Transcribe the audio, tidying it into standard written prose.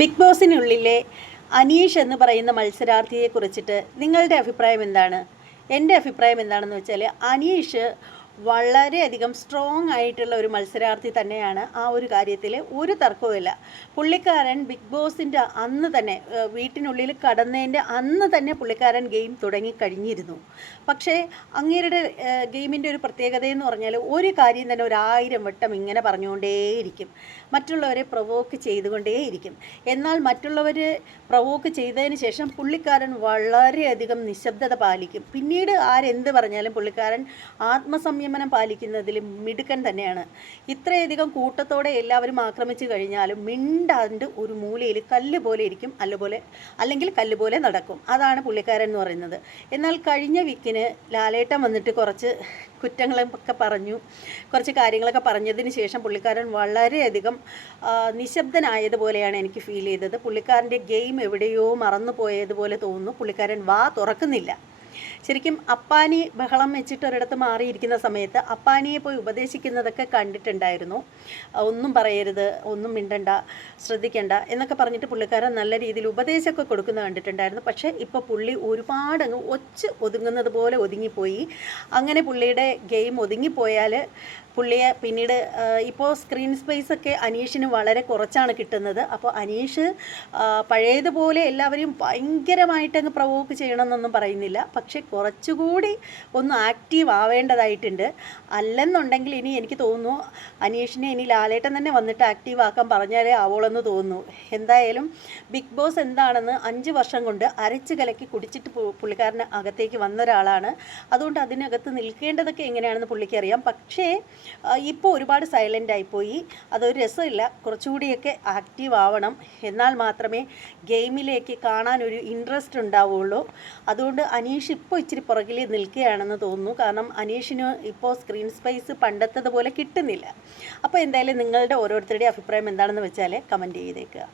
Big ബോസിനുള്ളിലെ Aneesh എന്ന് പറയുന്ന മത്സരാർത്ഥിയെ കുറിച്ചിട്ട് നിങ്ങളുടെ അഭിപ്രായം എന്താണ്? എൻ്റെ അഭിപ്രായം എന്താണെന്ന് വെച്ചാൽ അനീഷ് വളരെയധികം സ്ട്രോങ് ആയിട്ടുള്ള ഒരു മത്സരാർത്ഥി തന്നെയാണ്. ആ ഒരു കാര്യത്തിൽ ഒരു തർക്കവുമില്ല. പുള്ളിക്കാരൻ ബിഗ് ബോസിൻ്റെ അന്ന് തന്നെ വീട്ടിനുള്ളിൽ കടന്നതിൻ്റെ അന്ന് തന്നെ പുള്ളിക്കാരൻ ഗെയിം തുടങ്ങിക്കഴിഞ്ഞിരുന്നു. പക്ഷേ അങ്ങേരുടെ ഗെയിമിൻ്റെ ഒരു പ്രത്യേകത എന്ന് പറഞ്ഞാൽ ഒരു കാര്യം തന്നെ 1000 വട്ടം ഇങ്ങനെ പറഞ്ഞുകൊണ്ടേയിരിക്കും, മറ്റുള്ളവരെ പ്രൊവോക്ക് ചെയ്തുകൊണ്ടേയിരിക്കും. എന്നാൽ മറ്റുള്ളവർ പ്രൊവോക്ക് ചെയ്തതിന് ശേഷം പുള്ളിക്കാരൻ വളരെയധികം നിശബ്ദത പാലിക്കും. പിന്നീട് ആരെന്ത് പറഞ്ഞാലും പുള്ളിക്കാരൻ ആത്മസംയമനം പാലിക്കുന്നതിൽ മിടുക്കൻ തന്നെയാണ്. ഇത്രയധികം കൂട്ടത്തോടെ എല്ലാവരും ആക്രമിച്ചു കഴിഞ്ഞാലും മിണ്ടാണ്ട് ഒരു മൂലയിൽ കല്ല് പോലെ ഇരിക്കും, അല്ലെങ്കിൽ കല്ല് പോലെ നടക്കും. അതാണ് പുള്ളിക്കാരൻ എന്ന് പറയുന്നത്. എന്നാൽ കഴിഞ്ഞ വീക്കിന് ലാലേട്ടൻ വന്നിട്ട് കുറച്ച് കുറ്റങ്ങളൊക്കെ പറഞ്ഞു, കുറച്ച് കാര്യങ്ങളൊക്കെ പറഞ്ഞതിന് ശേഷം പുള്ളിക്കാരൻ വളരെയധികം നിശബ്ദനായതുപോലെയാണ് എനിക്ക് ഫീൽ ചെയ്തത്. പുള്ളിക്കാരൻ്റെ ഗെയിം എവിടെയോ മറന്നു പോയതുപോലെ തോന്നുന്നു. പുള്ളിക്കാരൻ വാ തുറക്കുന്നില്ല. ശരിക്കും അപ്പാനി ബഹളം വെച്ചിട്ട് ഒരിടത്ത് മാറിയിരിക്കുന്ന സമയത്ത് അപ്പാനിയെ പോയി ഉപദേശിക്കുന്നതൊക്കെ കണ്ടിട്ടുണ്ടായിരുന്നു. ഒന്നും പറയരുത്, ഒന്നും മിണ്ടണ്ട, ശ്രദ്ധിക്കണ്ട എന്നൊക്കെ പറഞ്ഞിട്ട് പുള്ളിക്കാരൻ നല്ല രീതിയിൽ ഉപദേശമൊക്കെ കൊടുക്കുന്നത് കണ്ടിട്ടുണ്ടായിരുന്നു. പക്ഷേ ഇപ്പോൾ പുള്ളി ഒരുപാട് അങ്ങ് ഒതുങ്ങുന്നത് പോലെ ഒതുങ്ങിപ്പോയി. അങ്ങനെ പുള്ളിയുടെ ഗെയിം ഒതുങ്ങിപ്പോയാൽ പുള്ളിയെ പിന്നീട് ഇപ്പോൾ സ്ക്രീൻ സ്പേസ് ഒക്കെ അനീഷിന് വളരെ കുറച്ചാണ് കിട്ടുന്നത്. അപ്പോൾ അനീഷ് പഴയതുപോലെ എല്ലാവരെയും ഭയങ്കരമായിട്ടങ്ങ് പ്രൊവോക്ക് ചെയ്യണമെന്നൊന്നും പറയുന്നില്ല. പക്ഷേ കുറച്ചുകൂടി ഒന്ന് ആക്റ്റീവ് ആവേണ്ടതായിട്ടുണ്ട്. അല്ലെന്നുണ്ടെങ്കിൽ ഇനി എനിക്ക് തോന്നുന്നു അനീഷിനെ ഇനി ലാലേട്ടൻ തന്നെ വന്നിട്ട് ആക്റ്റീവ് ആക്കാൻ പറഞ്ഞാലേ ആവോളെന്ന് തോന്നുന്നു. എന്തായാലും ബിഗ് ബോസ് എന്താണെന്ന് 5 വർഷം കൊണ്ട് അരച്ച് കലക്കി കുടിച്ചിട്ട് പുള്ളിക്കാരന് അകത്തേക്ക് വന്ന ഒരാളാണ്. അതുകൊണ്ട് അതിനകത്ത് നിൽക്കേണ്ടതൊക്കെ എങ്ങനെയാണെന്ന് പുള്ളിക്കറിയാം. പക്ഷേ ഇപ്പോൾ ഒരുപാട് സൈലൻ്റ് ആയിപ്പോയി. അതൊരു രസമില്ല. കുറച്ചുകൂടിയൊക്കെ ആക്റ്റീവ് ആവണം. എന്നാൽ മാത്രമേ ഗെയിമിലേക്ക് കാണാനൊരു ഇൻട്രസ്റ്റ് ഉണ്ടാവുള്ളൂ. അതുകൊണ്ട് അനീഷ് ഇപ്പോൾ ഇച്ചിരി പുറകിൽ നിൽക്കുകയാണെന്ന് തോന്നുന്നു. കാരണം അനീഷിന് ഇപ്പോൾ സ്ക്രീൻ സ്പേസ് പണ്ടത്തതുപോലെ കിട്ടുന്നില്ല. അപ്പോൾ എന്തായാലും നിങ്ങളുടെ ഓരോരുത്തരുടെയും അഭിപ്രായം എന്താണെന്ന് വെച്ചാൽ കമൻറ്റ് ചെയ്തേക്കുക.